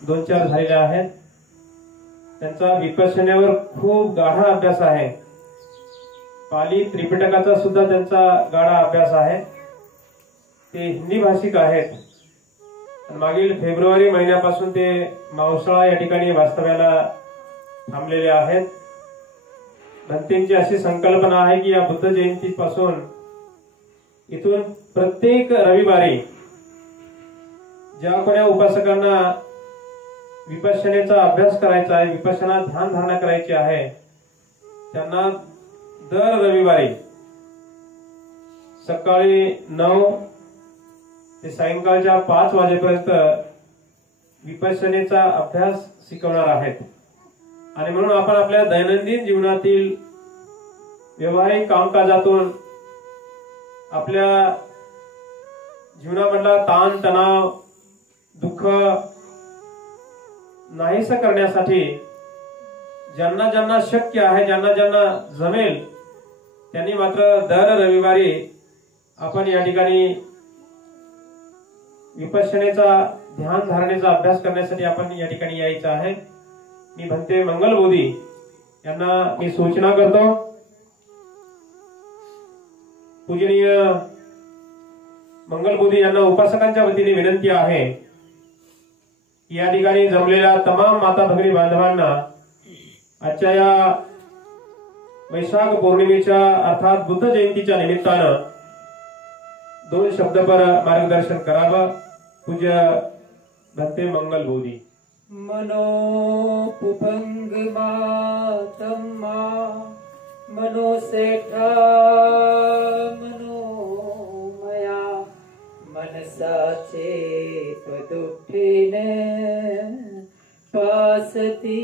2-4 झालेल्या आहेत. त्यांचा विपश्यनेवर खूप गाढा अभ्यास आहे. पाली त्रिपिटकाचा सुद्धा त्यांचा गाढा अभ्यास आहे. ते हिंदी भाषिक आहेत. मागील फेब्रुवारी महिन्यापासून ते मावसाळा या ठिकाणी वास्तव्याला थांबलेले आहेत. भंतेंची अशी संकल्पना आहे की या बुद्ध जयंतीपासून इथून प्रत्येक रविवारी ज्या कोण्या उपासकांना विपश्यनेचा अभ्यास करायचा आहे, विपश्यना ध्यान धारणा करायची आहे, त्यांना दर रविवारी सकाळी 9 ते सायंकाळच्या 5 वाजेपर्यंत विपश्यनेचा अभ्यास शिकवणार आहेत. आणि म्हणून आपण आपल्या दैनंदिन जीवनातील व्यवहारिक कामकाजातून आपल्या जीवनामधला ताण तणाव दुःख नाहीसा करण्यासाठी ज्यांना ज्यांना शक्य आहे, ज्यांना ज्यांना जमेल, त्यांनी मात्र दर रविवारी आपण या ठिकाणी विपश्यनेचा ध्यान धारणेचा अभ्यास करण्यासाठी आपण या ठिकाणी यायचं आहे. मी भंते मंगलबोधी यांना मी सूचना करतो. पूजनीय मंगलबोधी यांना उपासकांच्या वतीने विनंती आहे की या ठिकाणी जमलेल्या तमाम माता भगिनी बांधवांना आजच्या या वैशाख पौर्णिमेच्या अर्थात बुद्ध जयंतीच्या निमित्तानं 2 शब्दपर मार्गदर्शन करावं. पूज्य भंते मंगलबोधी. मनोपुभंग मातम्मा मनोसेठा मनोमया मनसाचे पदुठेने पासती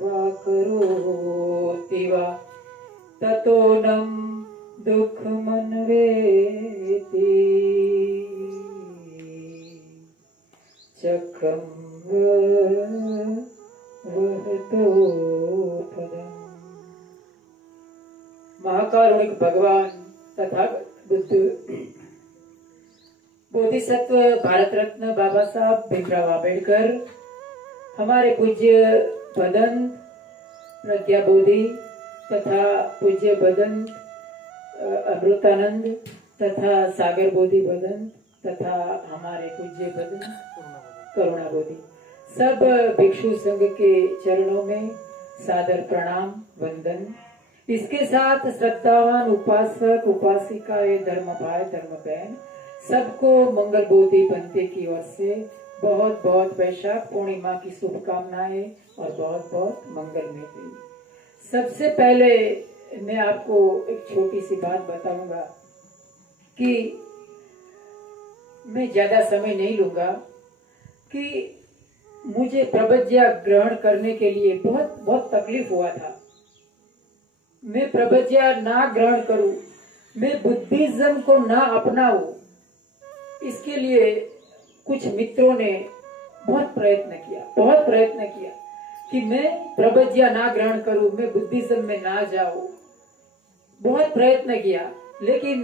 वा करोति वा ततोनं दुःख मनवेति चक्रम वहतो पदम. महाकारुणिक भगवान तथा बुद्ध बोधिसत्व भारत रत्न बाबा साहब भीमराव आंबेडकर, हमारे पूज्य बदंत प्रज्ञा बोधि तथा पूज्य बदंत अमृतानंद तथा सागर बोधि बदंत तथा हमारे पूज्य बदंत करुणा बोधि, सब भिक्षु संघ के चरणों में सादर प्रणाम वंदन. इसके साथ श्रद्धावान उपासक उपासिकाएं, धर्म भाई धर्म बहन, सबको मंगल बोधि बनते की ओर से बहुत बहुत वैशाख पूर्णिमा की शुभकामनाएं और बहुत बहुत मंगलमय दिन. सबसे पहले मैं आपको एक छोटी सी बात बताऊंगा कि मैं ज्यादा समय नहीं लूंगा कि मुझे प्रबज्या ग्रहण करने के लिए बहुत बहुत तकलीफ हुआ था. मैं प्रबज्या ना ग्रहण करूं, मैं बुद्धिज्म को ना अपनाऊं, इसके लिए कुछ मित्रों ने बहुत प्रयत्न किया कि मैं प्रबज्या ना ग्रहण करूं, मैं बुद्धिज्म में ना जाऊं. बहुत प्रयत्न किया, लेकिन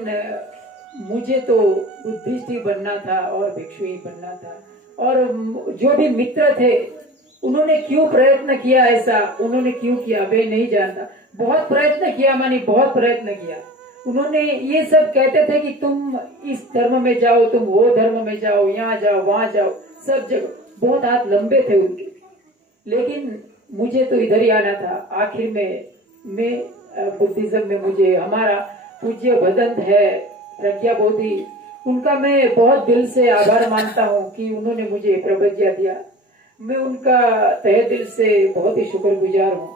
मुझे तो बुद्धिस्ट ही बनना था और भिक्षु ही बनना था. और जो भी मित्र थे उन्होंने क्यों प्रयत्न किया, ऐसा उन्होंने क्यों किया मैं नहीं जानता. बहुत प्रयत्न किया, मानी बहुत प्रयत्न किया. उन्होंने ये सब कहते थे कि तुम इस धर्म में जाओ, तुम वो धर्म में जाओ, यहाँ जाओ वहां जाओ, सब जगह बहुत हाथ लंबे थे उनके. लेकिन मुझे तो इधर ही आना था. आखिर में मैं बुद्धिज्म में, मुझे हमारा पूज्य बदंत है प्रज्ञा बोधि, उनका मैं बहुत दिल से आभार मानता हूँ कि उन्होंने मुझे प्रबज्या दिया. मैं उनका तहे दिल से बहुत ही शुक्रगुजार हूँ.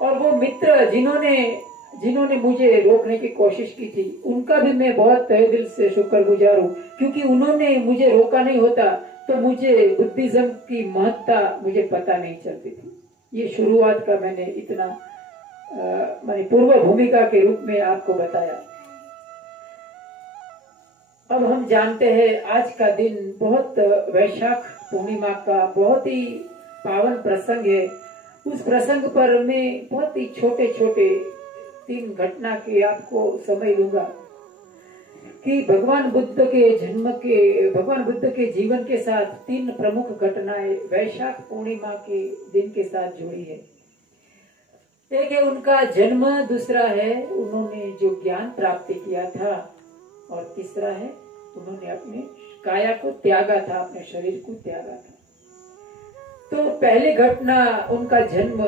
और वो मित्र जिन्होंने मुझे रोकने की कोशिश की थी, उनका भी मैं बहुत तहे दिल से शुक्रगुजार हूँ, क्योंकि उन्होंने मुझे रोका नहीं होता तो मुझे बुद्धिज्म की महत्ता मुझे पता नहीं चलती थी. ये शुरुआत का मैंने इतना मानी पूर्व भूमिका के रूप में आपको बताया. अब हम जानते हैं आज का दिन बहुत वैशाख पूर्णिमा का बहुत ही पावन प्रसंग है. उस प्रसंग पर मैं बहुत ही छोटे छोटे 3 घटना के आपको समय लूंगा कि भगवान बुद्ध के जीवन के साथ 3 प्रमुख घटनाएं वैशाख पूर्णिमा के दिन के साथ जुड़ी है। एक है उनका जन्म, दूसरा है उन्होंने जो ज्ञान प्राप्त किया था, और तीसरा है उन्होंने अपने काया को त्यागा था, अपने शरीर को त्यागा था। तो पहली घटना उनका जन्म,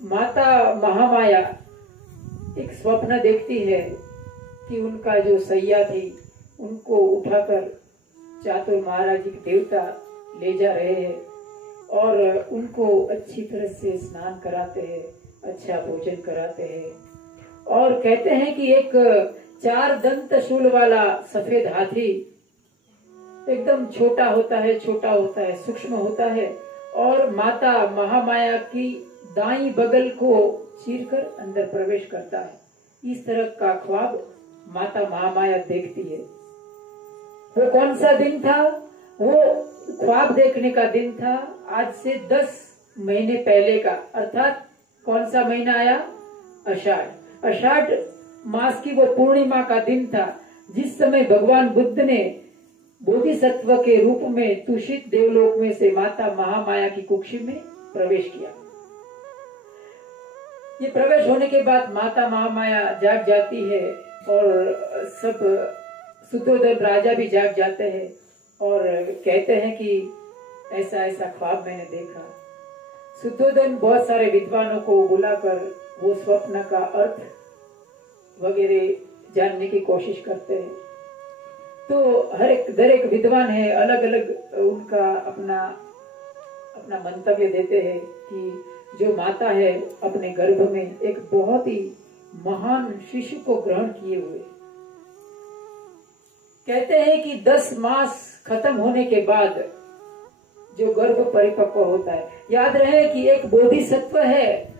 माता महामाया एक स्वप्न देखती है कि उनका जो सैया थी उनको उठाकर चातुर महाराज के देवता ले जा रहे हैं और उनको अच्छी तरह से स्नान कराते हैं, अच्छा भोजन कराते हैं, और कहते हैं कि एक 4 दंत शूल वाला सफेद हाथी एकदम छोटा होता है, सूक्ष्म होता है, और माता महामाया की दाई बगल को चीरकर अंदर प्रवेश करता है। इस तरह का ख्वाब माता महामाया देखती है। वो कौन सा दिन था? वो ख्वाब देखने का दिन था आज से 10 महीने पहले का, अर्थात कौन सा महीना आया? आषाढ़। आषाढ़ मास की वो पूर्णिमा का दिन था, जिस समय भगवान बुद्ध ने बोधिसत्व के रूप में तुषित देवलोक में से माता महामाया की कुक्षी में प्रवेश किया। ये प्रवेश होने के बाद माता महामाया जाग जाती है और सब शुद्धोदन राजा भी जाग जाते हैं और कहते हैं कि ऐसा ऐसा ख्वाब मैंने देखा। शुद्धोदन बहुत सारे विद्वानों को बुलाकर वो स्वप्न का अर्थ वगैरह जानने की कोशिश करते हैं। तो हर एक विद्वान है, अलग अलग उनका अपना मंतव्य देते हैं कि जो माता है अपने गर्भ में एक बहुत ही महान शिशु को ग्रहण किए हुए। कहते हैं कि 10 मास खत्म होने के बाद जो गर्भ परिपक्व होता है, याद रहे कि एक बोधिसत्व है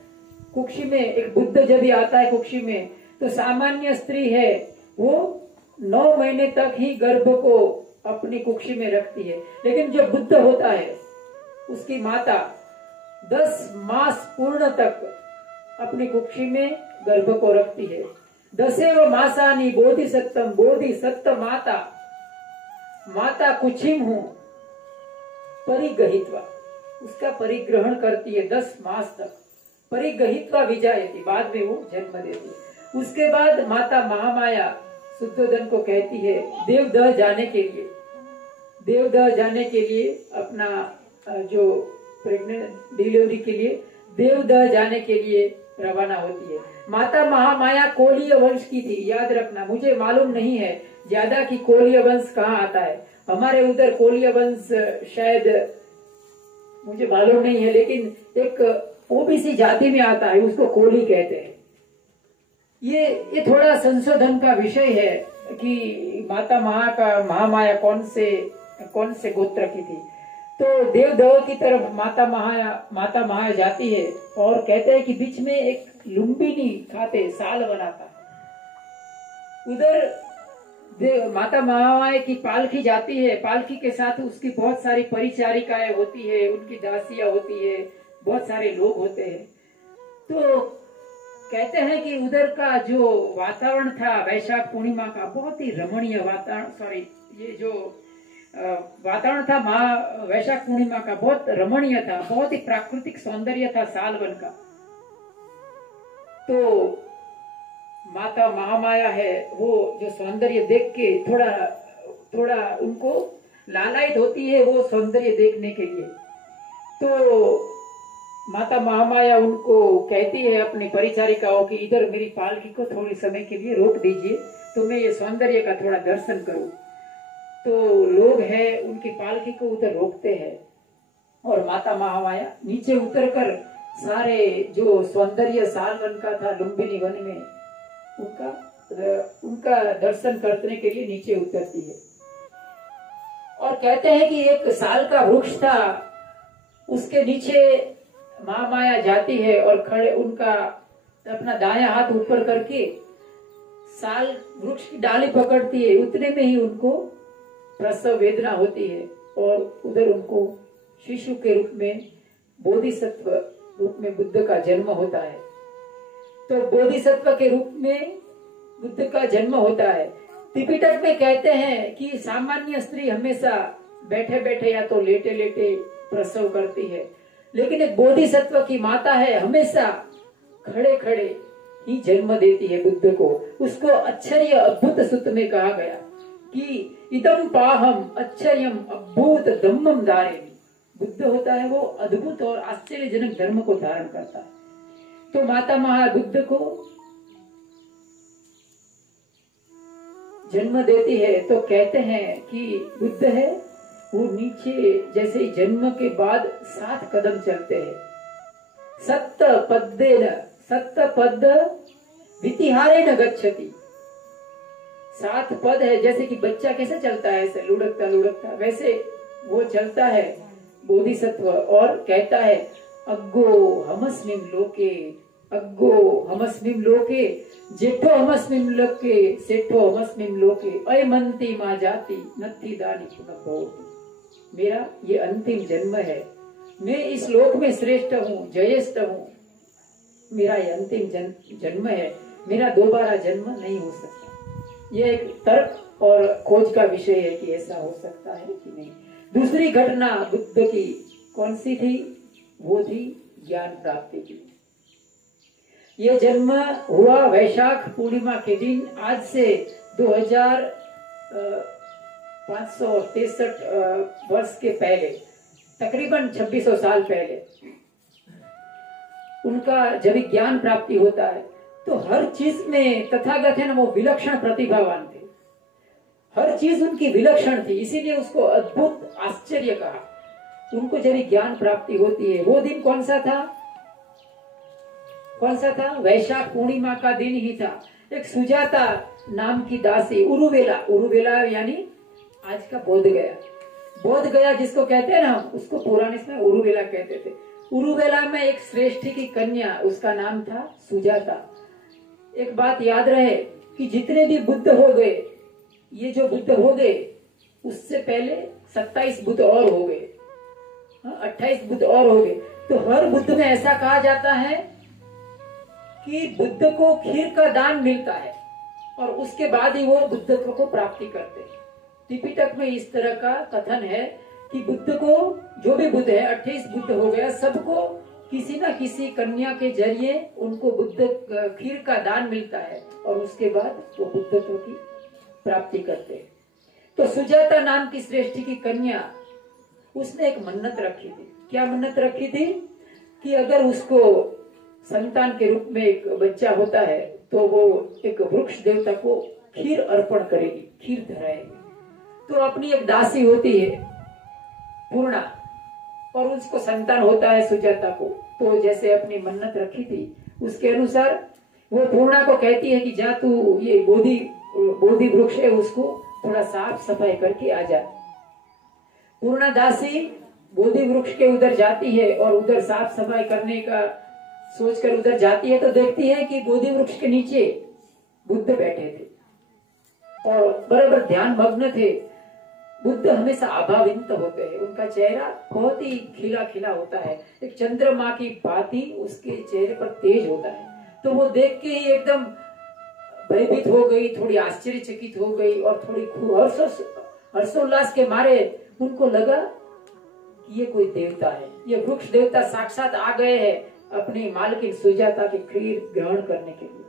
कुक्षी में, एक बुद्ध जब भी आता है कुक्षी में, तो सामान्य स्त्री है वो 9 महीने तक ही गर्भ को अपनी कुक्षी में रखती है, लेकिन जो बुद्ध होता है उसकी माता 10 मास पूर्ण तक अपनी कुक्षी में गर्भ को रखती है। 10 मासानी बोधिसत्तम, बोधिसत्त माता, माता कुक्षिम हूं परिगहित्वा, उसका परिग्रहण करती है 10 मास तक। परिगहित्वा विजायती, बाद में वो जन्म देती है। उसके बाद माता महामाया शुद्धोदन को कहती है देवदह जाने के लिए अपना जो प्रेग्नेंट डिलीवरी के लिए देवदह जाने के लिए रवाना होती है। माता महामाया कोलीय वंश की थी, याद रखना। मुझे मालूम नहीं है ज्यादा कि कोलीय वंश कहाँ आता है, हमारे उधर कोलीय वंश शायद मुझे मालूम नहीं है, लेकिन एक ओबीसी जाति में आता है, उसको कोली कहते हैं। ये थोड़ा संशोधन का विषय है कि माता महामाया कौन से गोत्र की थी। तो देवदह की तरफ माता माया जाती है और कहते हैं कि बीच में एक लुम्बिनी खाते साल बनाता है। उधर माता महामाया की पालकी जाती है, पालकी के साथ उसकी बहुत सारी परिचारिकाएं होती है, उनकी दासियां होती है, बहुत सारे लोग होते हैं। तो कहते हैं कि उधर का जो वातावरण था वैशाख पूर्णिमा का, बहुत ही रमणीय वातावरण, ये जो वातावरण था वैशाख पूर्णिमा का बहुत रमणीय था, बहुत ही प्राकृतिक सौंदर्य था सालवन का। तो माता महामाया है वो जो सौंदर्य देख के थोड़ा उनको लालायित होती है वो सौंदर्य देखने के लिए। तो माता महामाया उनको कहती है अपनी परिचारिकाओं की इधर मेरी पालकी को थोड़े समय के लिए रोक दीजिए तो मैं ये सौंदर्य का थोड़ा दर्शन करूं। तो लोग हैं उनकी पालकी को उधर रोकते हैं और माता महामाया नीचे उतरकर सारे जो सौंदर्य सालवन का था लुम्बिनी वन में उनका दर्शन करने के लिए नीचे उतरती है। और कहते हैं कि एक साल का वृक्ष था, उसके नीचे महामाया जाती है और खड़े उनका अपना दायां हाथ ऊपर करके साल वृक्ष की डाली पकड़ती है। उतने में ही उनको प्रसव वेदना होती है और उधर उनको शिशु के रूप में बोधिसत्व रूप में बुद्ध का जन्म होता है। तो बोधिसत्व के रूप में बुद्ध का जन्म होता है। त्रिपिटक में कहते हैं कि सामान्य स्त्री हमेशा बैठे बैठे या तो लेटे लेटे प्रसव करती है, लेकिन एक बोधिसत्व की माता है हमेशा खड़े खड़े ही जन्म देती है बुद्ध को। उसको आश्चर्य अद्भुत सूत्र में कहा गया कि इदम पाहम आश्चर्यम अद्भुत धम्मम धारे। बुद्ध होता है वो अद्भुत और आश्चर्यजनक धर्म को धारण करता है। तो माता महाबुद्ध को जन्म देती है तो कहते हैं कि बुद्ध है वो नीचे जैसे ही जन्म के बाद 7 कदम चलते हैं। सत्त पद वितिहारे न गच्छति। 7 पद है, जैसे कि बच्चा कैसे चलता है ऐसे लुढ़कता लुढ़कता, वैसे वो चलता है बोधिसत्व और कहता है अग्गो हमस्मिं लोके, अग्गो हमस्मिं लोके, जेठो हमस्मिं लोके, सेठो हमस्मिं लोके, अयमंती मां जाति नत्थि दानी पुनः भवति। मेरा ये अंतिम जन्म है, मैं इस लोक में श्रेष्ठ हूँ, जयेष्ठ हूँ, मेरा ये अंतिम जन्म है, मेरा दोबारा जन्म नहीं हो सकता। ये एक तर्क और खोज का विषय है कि ऐसा हो सकता है कि नहीं। दूसरी घटना बुद्ध की कौन सी थी? वो थी ज्ञान प्राप्ति की। ये जन्म हुआ वैशाख पूर्णिमा के दिन, आज से 2563 वर्ष के पहले, तकरीबन 2600 साल पहले उनका जब ज्ञान प्राप्ति होता है तो हर चीज में तथागत वो विलक्षण प्रतिभावान थे। हर चीज उनकी विलक्षण थी, इसीलिए उसको अद्भुत आश्चर्य कहा। उनको जब ज्ञान प्राप्ति होती है वो दिन कौन सा था? कौन सा था? वैशाख पूर्णिमा का दिन ही था। एक सुजाता नाम की दासी, उरुवेला यानी आज का बोध गया जिसको कहते हैं ना, उसको पुराने में उरुवेला कहते थे। उरुवेला में एक श्रेष्ठी की कन्या, उसका नाम था सुजाता। एक बात याद रहे कि जितने भी बुद्ध हो गए, ये जो बुद्ध हो गए उससे पहले 27 बुद्ध और हो गए, 28 बुद्ध और हो गए। तो हर बुद्ध में ऐसा कहा जाता है कि बुद्ध को खीर का दान मिलता है और उसके बाद ही वो बुद्धत्व को प्राप्ति करते हैं। त्रिपिटक में इस तरह का कथन है कि बुद्ध को, जो भी बुद्ध है 28 बुद्ध हो गया, सबको किसी न किसी कन्या के जरिए उनको बुद्ध खीर का दान मिलता है और उसके बाद वो बुद्धत्व की प्राप्ति करते हैं। तो सुजाता नाम की श्रेष्ठी की कन्या, उसने एक मन्नत रखी थी। क्या मन्नत रखी थी? कि अगर उसको संतान के रूप में एक बच्चा होता है तो वो एक वृक्ष देवता को खीर अर्पण करेगी, खीर धराएगी। तो अपनी एक दासी होती है पूर्णा, और उसको संतान होता है सुजाता को। तो जैसे अपनी मन्नत रखी थी उसके अनुसार वो पूर्णा को कहती है कि जा तू ये बोधि वृक्ष है उसको थोड़ा साफ सफाई करके आ जा। पूर्णा दासी बोधि वृक्ष के उधर जाती है और उधर साफ सफाई करने का सोचकर उधर जाती है तो देखती है कि बोधि वृक्ष के नीचे बुद्ध बैठे थे और बराबर ध्यान मग्न थे। बुद्ध हमेशा आभावित होते हैं, उनका चेहरा बहुत ही खिला खिला होता है, एक चंद्रमा की भांति उसके चेहरे पर तेज होता है। तो वो देख के ही एकदम भयभीत हो गई, थोड़ी आश्चर्यचकित हो गई और थोड़ी हर्षोल्लास के मारे उनको लगा कि ये कोई देवता है, ये वृक्ष देवता साक्षात आ गए हैं अपनी मालकिन सुजाता की खीर ग्रहण करने के लिए।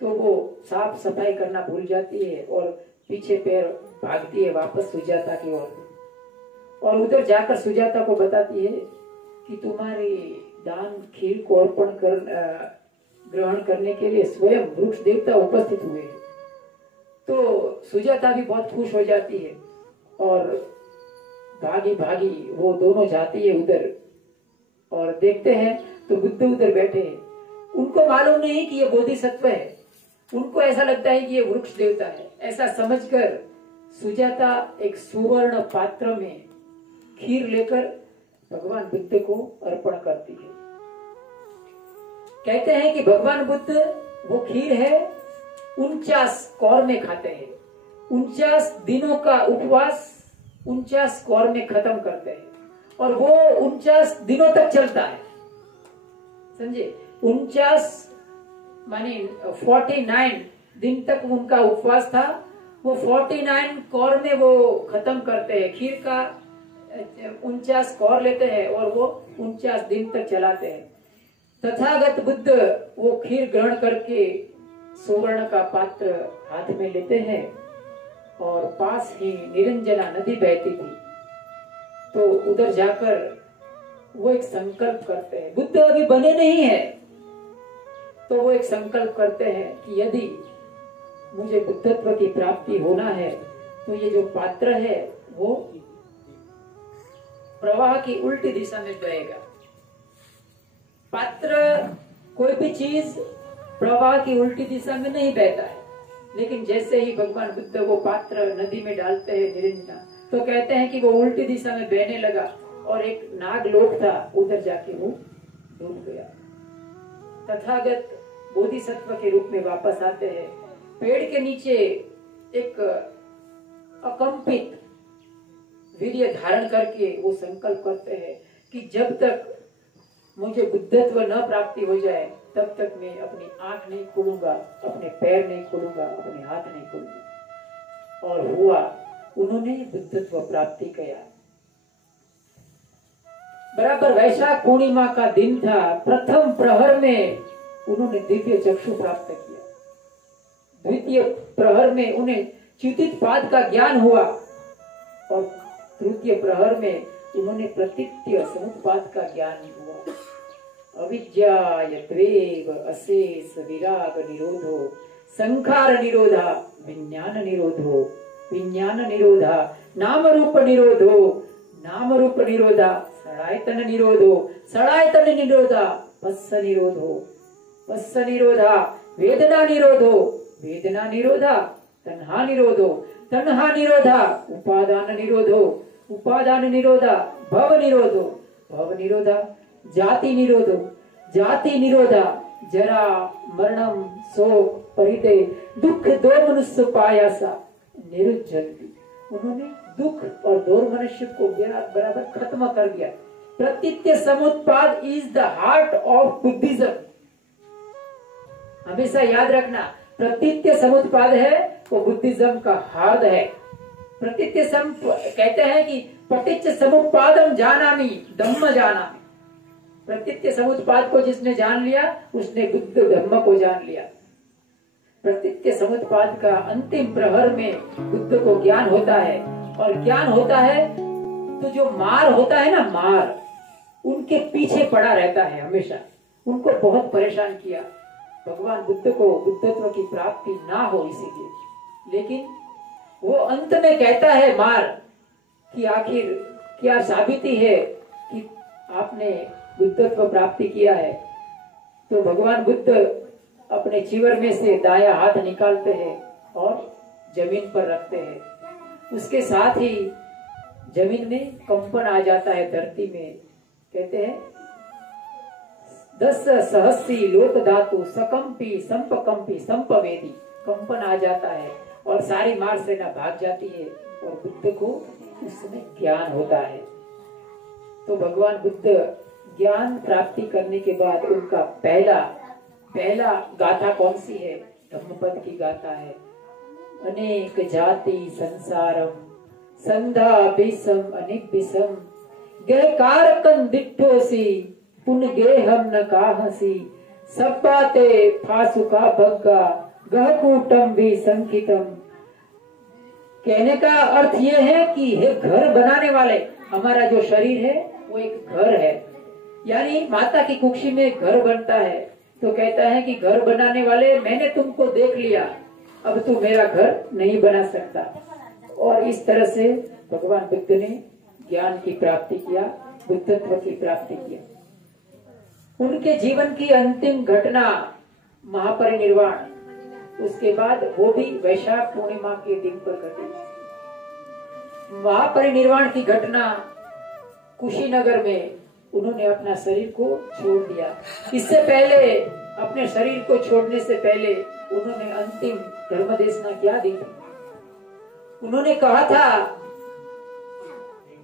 तो वो साफ सफाई करना भूल जाती है और पीछे पैर भागती है वापस सुजाता की ओर और उधर जाकर सुजाता को बताती है कि तुम्हारी दान खीर को अर्पण कर ग्रहण करने के लिए स्वयं वृक्ष देवता उपस्थित हुए। तो सुजाता भी बहुत खुश हो जाती है और भागी भागी वो दोनों जाती है उधर और देखते हैं तो बुद्ध उधर बैठे हैं। उनको मालूम नहीं कि ये बोधिसत्व है, उनको ऐसा लगता है कि ये वृक्ष देवता है। ऐसा समझकर सुजाता एक सुवर्ण पात्र में खीर लेकर भगवान बुद्ध को अर्पण करती है। कहते हैं कि भगवान बुद्ध वो खीर है 49 कौर में खाते हैं, 49 दिनों का उपवास 49 कौर में खत्म करते हैं और वो 49 दिनों तक चलता है। समझे, 49 मानी 49 दिन तक उनका उपवास था वो 49 कौर में वो खत्म करते हैं। खीर का 49 कौर लेते हैं और वो 49 दिन तक चलाते हैं। तथागत बुद्ध वो खीर ग्रहण करके सुवर्ण का पात्र हाथ में लेते हैं और पास ही निरंजना नदी बहती थी, तो उधर जाकर वो एक संकल्प करते हैं। बुद्ध अभी बने नहीं है, तो वो एक संकल्प करते हैं कि यदि मुझे बुद्धत्व की प्राप्ति होना है तो ये जो पात्र है वो प्रवाह की उल्टी दिशा में बहेगा। पात्र, कोई भी चीज प्रवाह की उल्टी दिशा में नहीं बहता है, लेकिन जैसे ही भगवान बुद्ध वो पात्र नदी में डालते हैं निरंजना, तो कहते हैं कि वो उल्टी दिशा में बहने लगा और एक नागलोक था, उधर जाके वो डूब गया। तथागत बोधिसत्व के रूप में वापस आते हैं। पेड़ के नीचे एक अकंपित वीर्य धारण करके वो संकल्प करते हैं कि जब तक मुझे बुद्धत्व न प्राप्ति हो जाए तब तक मैं अपनी आंख नहीं खोलूंगा, अपने पैर नहीं खोलूंगा, अपने हाथ नहीं खोलूंगा। और हुआ, उन्होंने बुद्धत्व प्राप्ति किया। बराबर वैशाख पूर्णिमा का दिन था। प्रथम प्रहर में उन्होंने दिव्य चक्षु प्राप्त किया। द्वितीय प्रहर में उन्हें च्युतित पाद का ज्ञान हुआ और तृतीय प्रहर में उन्होंने प्रतीत्य समुत्पाद का ज्ञान हुआ। अविद्यायत्वेव अशेष विराग निरोधो संखार निरोधा विज्ञान निरोधो विज्ञान निरोधा नाम रूप निरोधो नाम रूप निरोधा षडायतन निरोधो षडायतन निरोधा पस्स निरोधो पस्स निरोधा वेदना निरोधो वेदना निरोधा तन्हा निरोधो तन्हा निरोधा उपादान निरोधो उपादान निरोधा भव निरोधो भव निरोधा जाति निरोधो जाति निरोधा जरा मरणम शोक परिदय दुख दो मनुष्य पायासा निरुज्जन्ति। उन्होंने दुख और दौर मनुष्य को बराबर खत्म कर दिया। प्रतीत्य समुत्पाद is the heart of Buddhism. हमेशा याद रखना, प्रतीत्य समुत्पाद है वो बुद्धिज्म का हार्द है। प्रतीत्य कहते हैं कि पटिच्च समुत्पादम जानामि धम्म जानामि। प्रतीत्य समुत्पाद को जिसने जान लिया उसने बुद्ध धम्म को जान लिया। प्रतीत्य समुत्पाद का अंतिम प्रहर में बुद्ध को ज्ञान होता है, और ज्ञान होता है तो जो मार होता है ना, मार उनके पीछे पड़ा रहता है हमेशा, उनको बहुत परेशान किया। भगवान बुद्ध को बुद्धत्व की प्राप्ति ना हो इसीलिए, लेकिन वो अंत में कहता है मार कि आखिर क्या साबिती है कि आपने बुद्धत्व प्राप्ति किया है। तो भगवान बुद्ध अपने चिवर में से दाया हाथ निकालते हैं और जमीन पर रखते हैं। उसके साथ ही जमीन में कंपन आ जाता है, धरती में। कहते हैं 10 सहस्री लोक धातु सकंपी संपकंपी संपवेदी। कंपन आ जाता है और सारी मार सेना भाग जाती है और बुद्ध को उसमें ज्ञान होता है। तो भगवान बुद्ध ज्ञान प्राप्ति करने के बाद उनका पहला गाथा कौन सी है? धम्मपद की गाथा है। अनेक जाति संसारम संधा बिसम अनिबिसम गहकारकन दिट्ठोसी पुन गेहम न काहसी सब बाते फासुका भग्गा गहकूटम भी संकितम। कहने का अर्थ यह है कि हे घर बनाने वाले, हमारा जो शरीर है वो एक घर है। यानी माता की कुक्षी में घर बनता है तो कहता है कि घर बनाने वाले, मैंने तुमको देख लिया, अब तू मेरा घर नहीं बना सकता। और इस तरह से भगवान बुद्ध ने ज्ञान की प्राप्ति किया, बुद्धत्व की प्राप्ति किया। उनके जीवन की अंतिम घटना महापरिनिर्वाण, उसके बाद वो भी वैशाख पूर्णिमा के दिन पर घटी। महापरिनिर्वाण की घटना कुशीनगर में उन्होंने अपना शरीर को छोड़ दिया। इससे पहले, अपने शरीर को छोड़ने से पहले उन्होंने अंतिम धर्मदेशना क्या दी थी? उन्होंने कहा था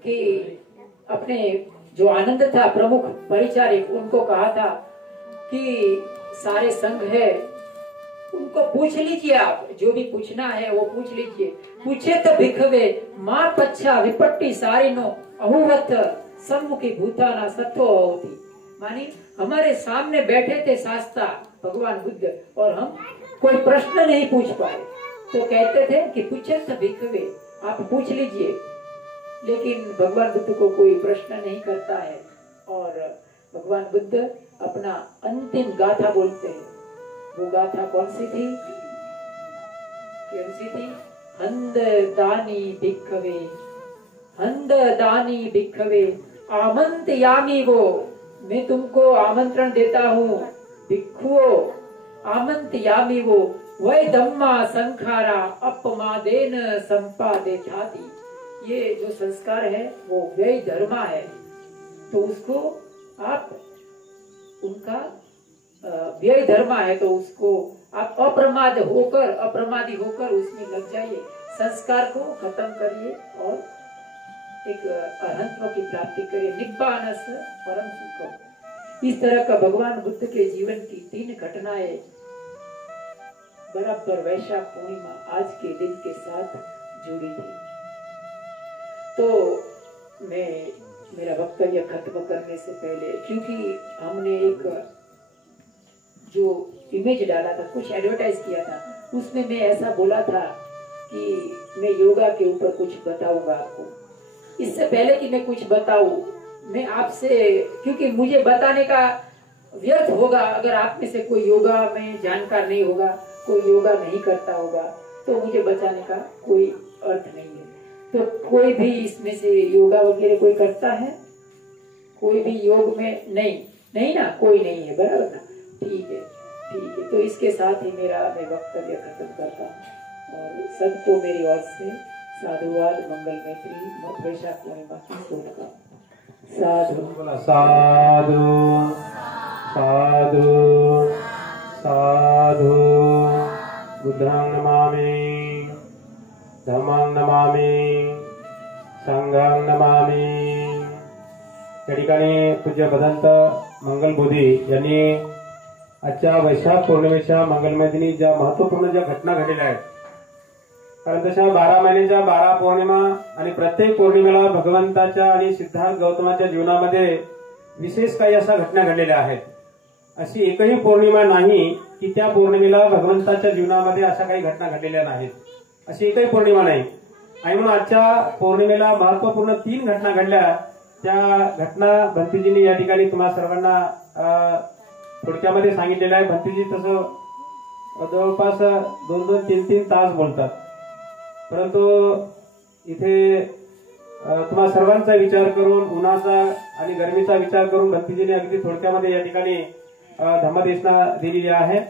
कि अपने जो आनंद था प्रमुख परिचारिक, उनको कहा था कि सारे संघ है उनको पूछ लीजिए, आप जो भी पूछना है वो पूछ लीजिए। पूछे तो भिखवे मां पच्छा विपट्टी सारिनो अहुवत सम्मुखी भूताना सत्तो होती। मानी हमारे सामने बैठे थे शास्त्रा भगवान बुद्ध और हम कोई प्रश्न नहीं पूछ पाए, तो कहते थे कि पूछे तो भिखवे, आप पूछ लीजिए। लेकिन भगवान बुद्ध को कोई प्रश्न नहीं करता है और भगवान बुद्ध अपना अंतिम गाथा बोलते हैं। वो गाथा कौन सी थी? कौन सी थी? हंद दानी भिक्खवे, हंद दानी भिक्खवे आमंत यामी वो, मैं तुमको आमंत्रण देता हूँ भिक्षुओ, आमंत यामी वो वै धम्मा संखारा अपमादेन संपादे थाती। ये जो संस्कार है वो व्यय धर्मा है, तो उसको आप उनका व्यय धर्मा है तो उसको आप अप्रमादी होकर उसमें लग जाइए, संस्कार को खत्म करिए और एक अरहंत्व की प्राप्ति करिए, निब्बानस परम सुख। इस तरह का भगवान बुद्ध के जीवन की 3 घटनाएं बराबर वैशाख पूर्णिमा आज के दिन के साथ जुड़ी थी। तो मैं मेरा वक्तव्य खत्म करने से पहले, क्योंकि हमने एक जो इमेज डाला था, कुछ एडवर्टाइज किया था, उसमें मैं ऐसा बोला था कि मैं योगा के ऊपर कुछ बताऊंगा आपको। इससे पहले कि मैं कुछ बताऊं, मैं आपसे, क्योंकि मुझे बताने का व्यर्थ होगा अगर आप में से कोई योगा में जानकार नहीं होगा, कोई योगा नहीं करता होगा, तो मुझे बताने का कोई अर्थ नहीं है। तो कोई भी इसमें से योगा वगैरह कोई करता है? कोई भी योग में नहीं ना, कोई नहीं है, बराबर ना? ठीक है। तो इसके साथ ही मैं वक्तव्य खत्म करता हूँ और सबको मेरी ओर से साधुवाद, मंगल मैत्री, वैशाख पूर्णिमा की शुभकामनाएं। साधु साधु साधु साधु। बुद्धं नमामि, धम्मं नमामि, संघं नमामि। या ठिकाणी पूज्य भदंत मंगलबोधी यांनी आजच्या वैशाख पौर्णिमेच्या मंगलमय दिनी ज्या महत्वपूर्ण ज्या घटना घडलेल्या आहेत, कारण तशा 12 महिन्याच्या 12 पौर्णिमा आणि प्रत्येक पौर्णिमेला भगवंताच्या आणि सिद्धार्थ गौतमाच्या जीवनामध्ये विशेष काही अशा घटना घडलेल्या आहेत। अशी एकही पौर्णिमा नाही की त्या पौर्णिमेला भगवंताच्या जीवनामध्ये अशा काही घटना घडलेल्या नाहीत, अशी एकही पौर्णिमा नाही। आणि म्हणून आजच्या पौर्णिमेला महत्वपूर्ण 3 घटना घडल्या। त्या घटना भंतीजींनी या ठिकाणी तुम्हा सर्वांना थोडक्यामध्ये सांगितलेलं आहे। भंतीजी तसं जवळपास 2-3 तास बोलतात, परंतु इथे तुम्हा सर्वांचा विचार करून, उन्हाचा आणि गरमीचा विचार करून भंतीजीने अगदी थोडक्यामध्ये या ठिकाणी धम्मदेशना दिलेली आहे।